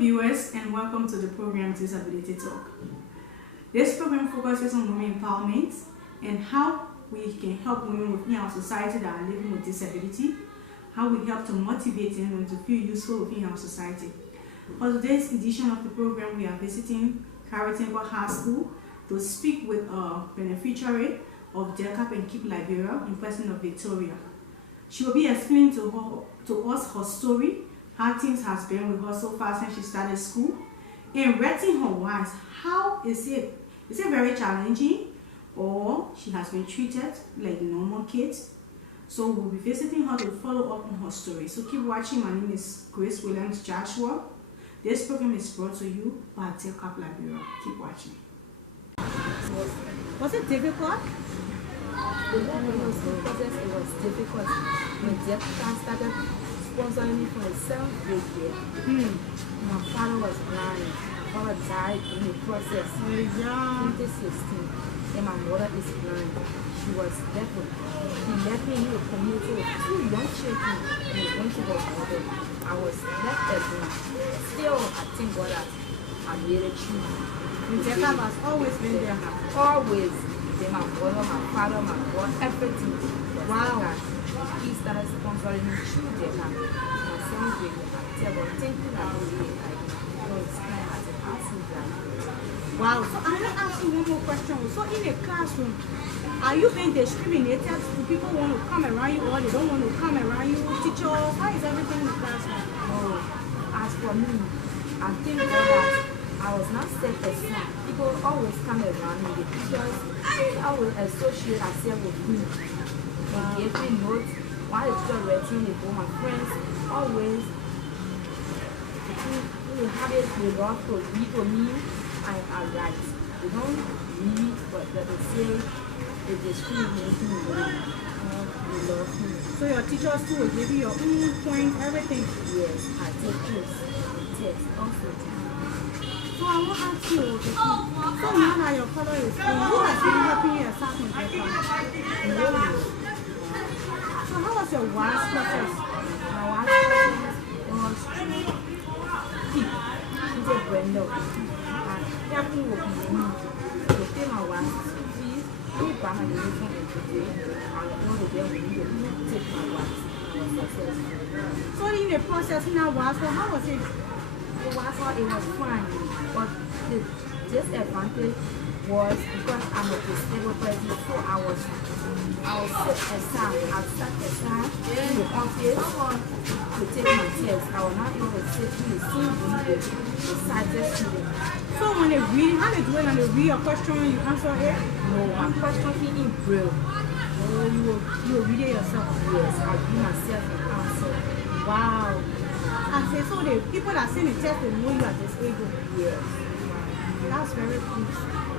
viewers, and welcome to the program Disability Talk. This program focuses on women empowerment and how we can help women within our society that are living with disability, how we help to motivate them and to feel useful within our society. For today's edition of the program, we are visiting CALVARY High School to speak with a beneficiary of DEKAP-Liberia in person of Victoria. She will be explaining to us her story, how things has been with her so far since she started school, and rating her wise. How is it? Is it very challenging, or she has been treated like normal kids? So we'll be visiting her to follow up on her story. So keep watching. My name is Grace Williams Joshua. This program is brought to you by DEKAP-Liberia. Keep watching. Was it difficult? It was difficult when DEKAP started sponsoring me for the 7th grade year. My father was blind. My father died in the process in 2016, and my mother is blind. She was deaf. He left me in the community with 2 young children and went to her mother. I was left alone. Still, I thank God that I made it through. DEKAP has always been there. Always. Then my brother, my father, my God, everything. Wow. He started sponsoring me through DEKAP. My 7th grade, I tell God, thank you that I really like God's plan as an awesome plan. Wow. So I'm going to ask you one more question. So in a classroom, are you being discriminated? Do people want to come around you or they don't want to come around you? Teachers, how is everything in the classroom? No. As for me, I think that I was not self-esteem. People always come around me. The teachers, I will associate myself with me. They gave me notes. While the teacher writing, they go, my friends always have it, they love to read to me, and I write. They don't read, but they say they discriminate me. They love me. So your teachers too will give you your own points, everything? Yes, I take this. Yes, also. So I want to ask you, so now that your father is gone, who has been helping you aside from DEKAP? So how was your WASSEC process? My WASSEC was key. She's a Brenda. And everything will be me to pay my WASSEC fees, pay back my uniform every day, and all the day we need to take my WASSEC. So in the process now, WASSEC, how was it? The WASSEC, it was fine, but the disadvantage was because I'm a disabled person, so I was sit aside. I sat aside in the office to take my test. I was not able to sit in the same room with the sighted student. So when they read, how they do it, and they read your question, you answer it? No, my question in Braille. Oh, you will read it yourself? Yes, I read myself and answer. Wow. I say, so the people that send the test, they know you are disabled? Yes. That's very good.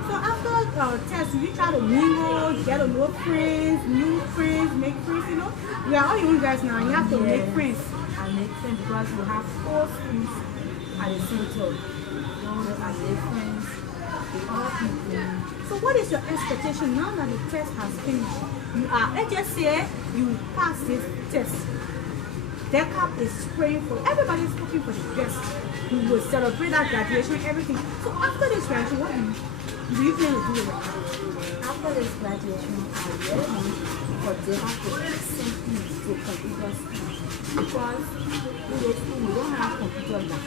So after test, you try to mingle, get to know friends, new friends, make friends, you know? We are all young guys now, and you have to make friends. I make friends because we have 4 schools at the center. So I make friends with other people. So what is your expectation now that the test has finished? You are, let's just say you pass this test. DEKAP is praying for, everybody is looking for the best. We will celebrate that graduation, everything. So after this graduation, what do you plan to do with it? After this graduation, I really want for DEKAP to send me to computer school because in the school we don't have computer lab.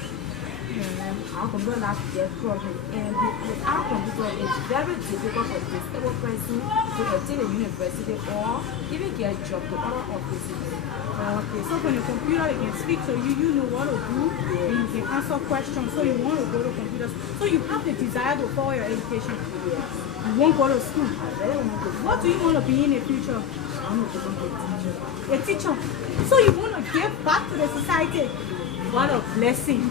Our computer lab get problem, and with our computer it's very difficult for disabled person to attend a university or even get a job to other offices. Okay, so when the computer they can speak to you, you know what to do, and you can answer questions, so you want to go to computers. So you have the desire to follow your education. Yes. You won't go to school. I really want to. What do you want to be in the future? I want to become a teacher. A teacher. So you want to give back to the society. What a blessing.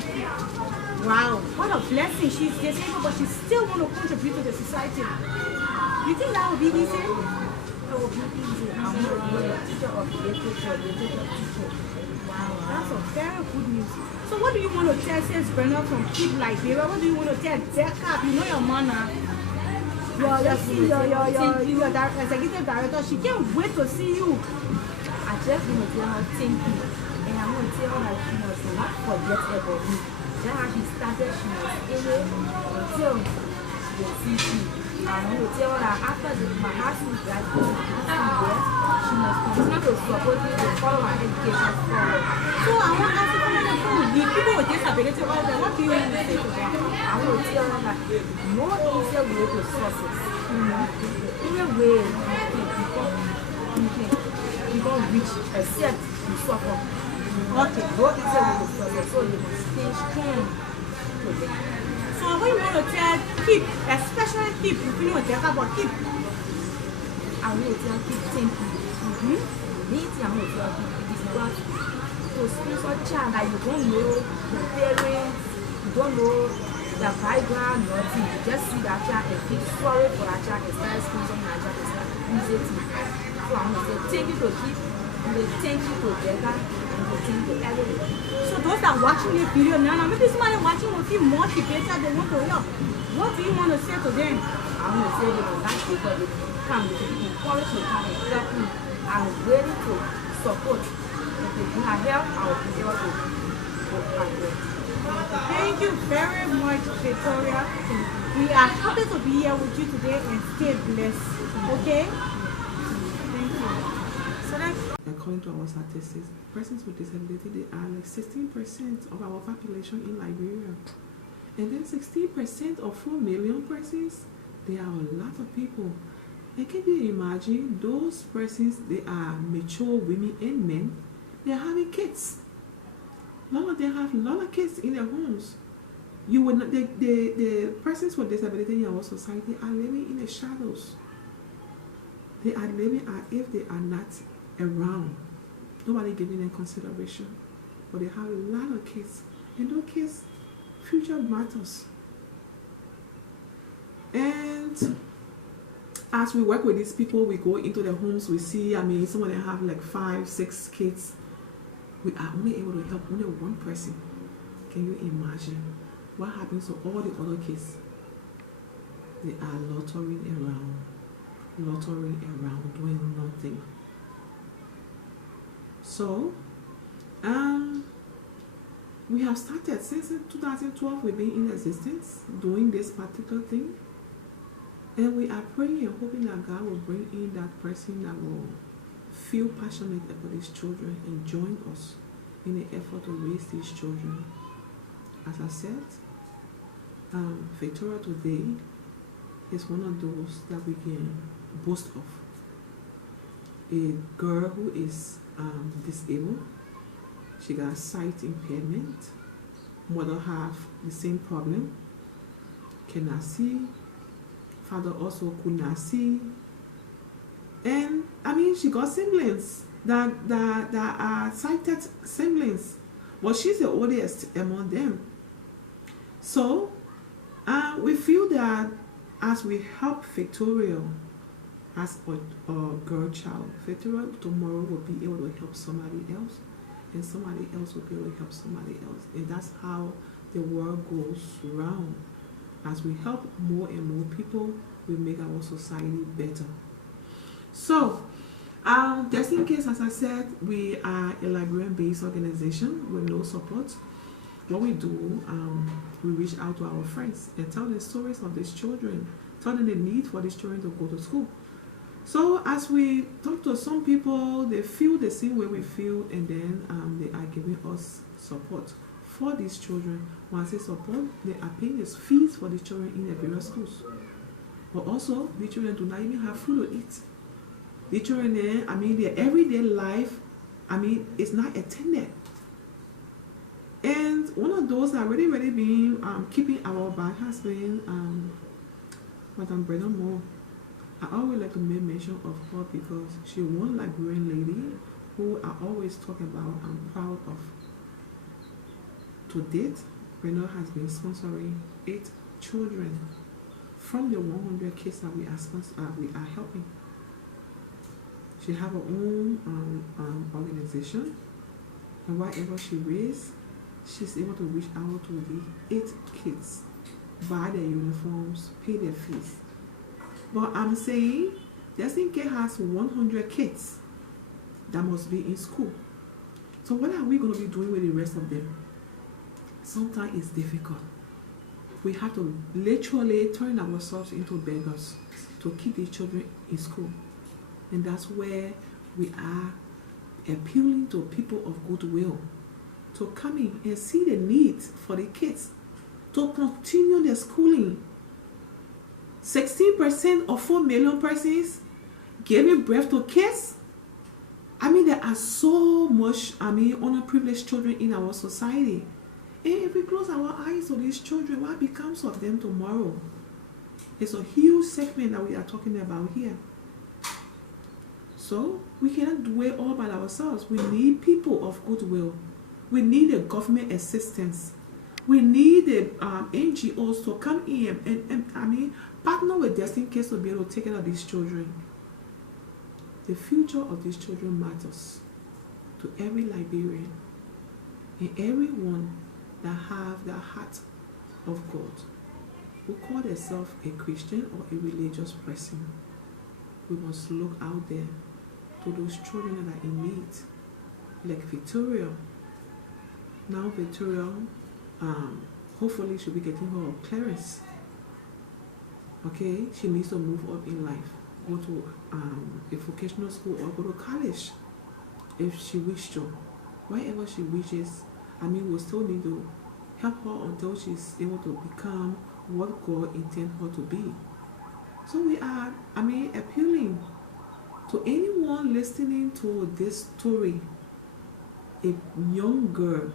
Wow, what a blessing. She's disabled, but she still want to contribute to the society. You think that would be easy? It will be easy. I want to be a teacher of literature, teacher. Wow, that's a very good news. So what do you want to tell since Brenda from CALVARY? What do you want to tell DEKAP? You know your mom now. Your executive director, she can't wait to see you. I just want to tell her thank you. And I'm going to tell her that she must not forget about me. That's how she started. She was in it until the CT. And we will tell her that after my husband died, she must continue to support me to follow her education forward. So I want to ask you the people with disability, what do you want to say to them? I will tell her that no easier way to success. Even way you don't reach except you suffer. Okay. No easier way to success, so you must stay strong to them. So what you want to tell keep, especially keep, you know what they about keep? I will tell keep thinking. I will tell keep it is not to sponsor child that you don't know the parents, you don't know the background, nothing. You just see that child and feel sorry for that child and start sponsoring that child and start using it. So I will say thank you to keep, thank you to DEKA, and thank you to everyone. So those that are watching the video now, maybe somebody watching will feel motivated, they want to help. What do you want to say to them? I want to say they will like because they come, they will be encouraged to come and help me. I'm ready to support. If they do not help, I will be able to go back. Thank you very much, Victoria. We are happy to be here with you today and stay blessed. Okay? Thank you. So that's according to our statistics, persons with disability, they are like 16% of our population in Liberia. And then 16% of 4 million persons, they are a lot of people. And can you imagine those persons, they are mature women and men, they are having kids. A lot of them have a lot of kids in their homes. You will not, the persons with disability in our society are living in the shadows. They are living as if they are not around. Nobody giving them consideration. But they have a lot of kids. And those kids, future matters. And as we work with these people, we go into their homes, we see, some of them have like 5, 6 kids. We are only able to help only one person. Can you imagine what happens to all the other kids? They are loitering around, doing nothing. So, we have started since 2012. We've been in existence doing this particular thing, and we are praying and hoping that God will bring in that person that will feel passionate about these children and join us in the effort to raise these children. As I said, Victoria today is one of those that we can boast of. A girl who is disabled. She got sight impairment. Mother have the same problem. Cannot see. Father also could not see. And she got siblings that are sighted siblings, but she's the oldest among them. So we feel that as we help Victoria as a girl child, Victoria tomorrow will be able to help somebody else, and somebody else will be able to help somebody else, and that's how the world goes round. As we help more and more people, we make our society better. So, just in case, as I said, we are a Liberian-based organization with no support. What we do, we reach out to our friends and tell the stories of these children, tell them the need for these children to go to school. So as we talk to some people, they feel the same way we feel, and then they are giving us support for these children. Once they support, they are paying the fees for the children in the various schools. But also, the children do not even have food to eat. The children there, their everyday life, is not attended. And one of those that really been keeping our back has been Madam Brenna Moore. I always like to make mention of her because she one Liberian lady who I always talk about, I'm proud of. To date, Brenna has been sponsoring 8 children from the 100 kids that we are helping. She have her own organization, and whatever she raises, she's able to reach out to the 8 kids, buy their uniforms, pay their fees. But I'm saying, just in case has 100 kids that must be in school. So what are we going to be doing with the rest of them? sometimes it's difficult. We have to literally turn ourselves into beggars to keep the children in school. And that's where we are appealing to people of goodwill to come in and see the need for the kids to continue their schooling. 16% of 4 million persons giving birth to kids. I mean, there are so much, underprivileged children in our society. And if we close our eyes to these children, what becomes of them tomorrow? It's a huge segment that we are talking about here. So we cannot do it all by ourselves. We need people of goodwill. We need the government assistance. We need the NGOs to come in and partner with Destined Kids to be able to take care of these children. The future of these children matters to every Liberian and everyone that have the heart of God, who call themselves a Christian or a religious person. We must look out there to those children that are in need, like Victoria. Now Victoria, hopefully she'll be getting her clearance. Okay, she needs to move up in life, go to a vocational school or go to college if she wishes to. Wherever she wishes, we'll still need to help her until she's able to become what God intends her to be. So we are, appealing to anyone listening to this story. A young girl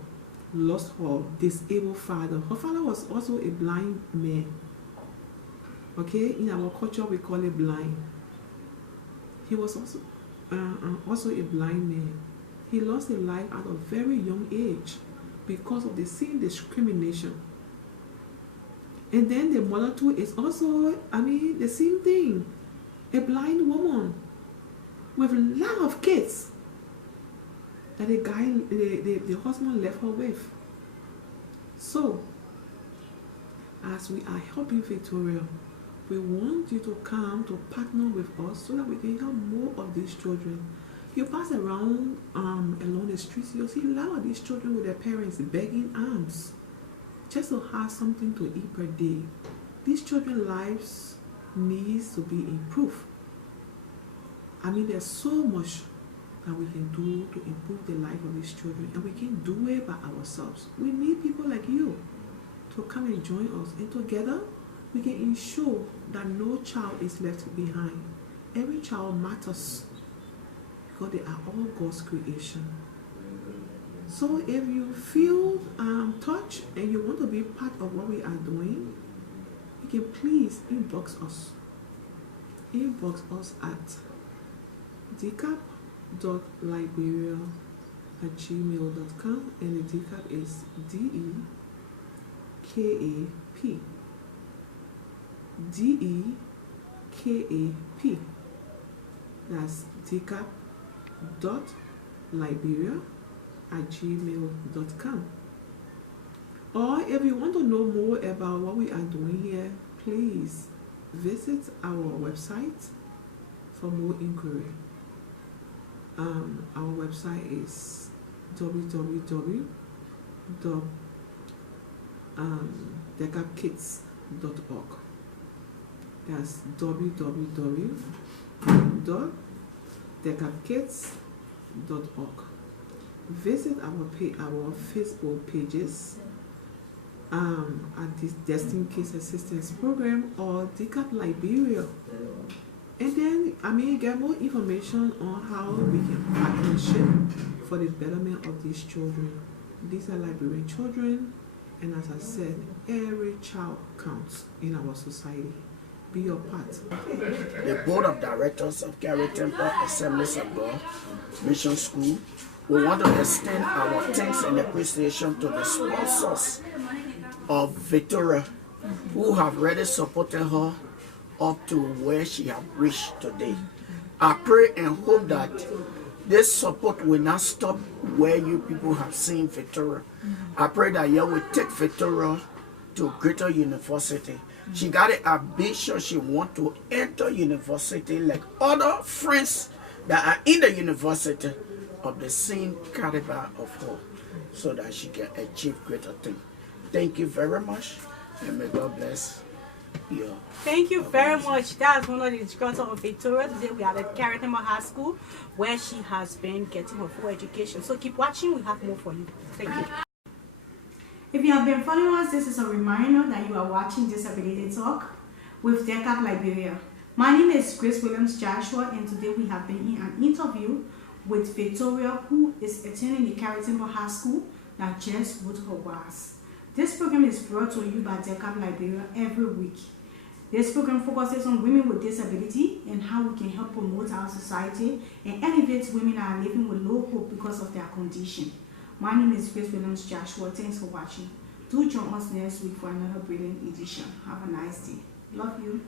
lost her disabled father. Her father was also a blind man. Okay, in our culture we call it blind. He was also a blind man. He lost his life at a very young age because of the same discrimination. And then the mother too is also, the same thing. A blind woman with a lot of kids that the husband left her with. So, as we are helping Victoria, we want you to come to partner with us so that we can help more of these children. You pass around along the streets, you'll see a lot of these children with their parents begging alms just to have something to eat per day. These children's lives needs to be improved. There's so much that we can do to improve the life of these children, and we can't do it by ourselves. We need people like you to come and join us, and together we can ensure that no child is left behind. Every child matters because they are all God's creation. So if you feel touched and you want to be part of what we are doing, you can please inbox us. Inbox us at DEKAP-Liberia@gmail.com, and the DEKAP is DEKAP. DEKAP. That's DEKAP.Liberia@gmail.com. Or if you want to know more about what we are doing here, please visit our website for more inquiry. Our website is www.dekapkids.org. That's www.dekapkids.org. Visit our Facebook pages at this Destined Kids Assistance Program or DEKAP-Liberia. And then, get more information on how we can partnership for the betterment of these children. These are Liberian children, and as I said, every child counts in our society. Be your part. The Board of Directors of Calvary Temple Assemblies of God Mission School, we want to extend our thanks and appreciation to the sponsors of Victoria, who have really supported her up to where she has reached today. I pray and hope that this support will not stop where you people have seen Victoria. I pray that you will take Victoria to greater university. She got an ambition. She wants to enter university like other friends that are in the university of the same caliber of her, so that she can achieve greater things. Thank you very much, and may God bless you. Thank you very much. That's one of the instructors of Victoria. Today we are at Carrington High School, where she has been getting her full education. So keep watching, we have more for you. Thank you. If you have been following us, this is a reminder that you are watching Disability Talk with DEKAP-Liberia. My name is Grace Williams Joshua, and today we have been in an interview with Victoria, who is attending the Carrington High School that just wrote her WASSEC. This program is brought to you by DEKAP-Liberia every week. This program focuses on women with disability and how we can help promote our society and elevate women that are living with low hope because of their condition. My name is Grace Williams Joshua. Thanks for watching. Do join us next week for another brilliant edition. Have a nice day. Love you.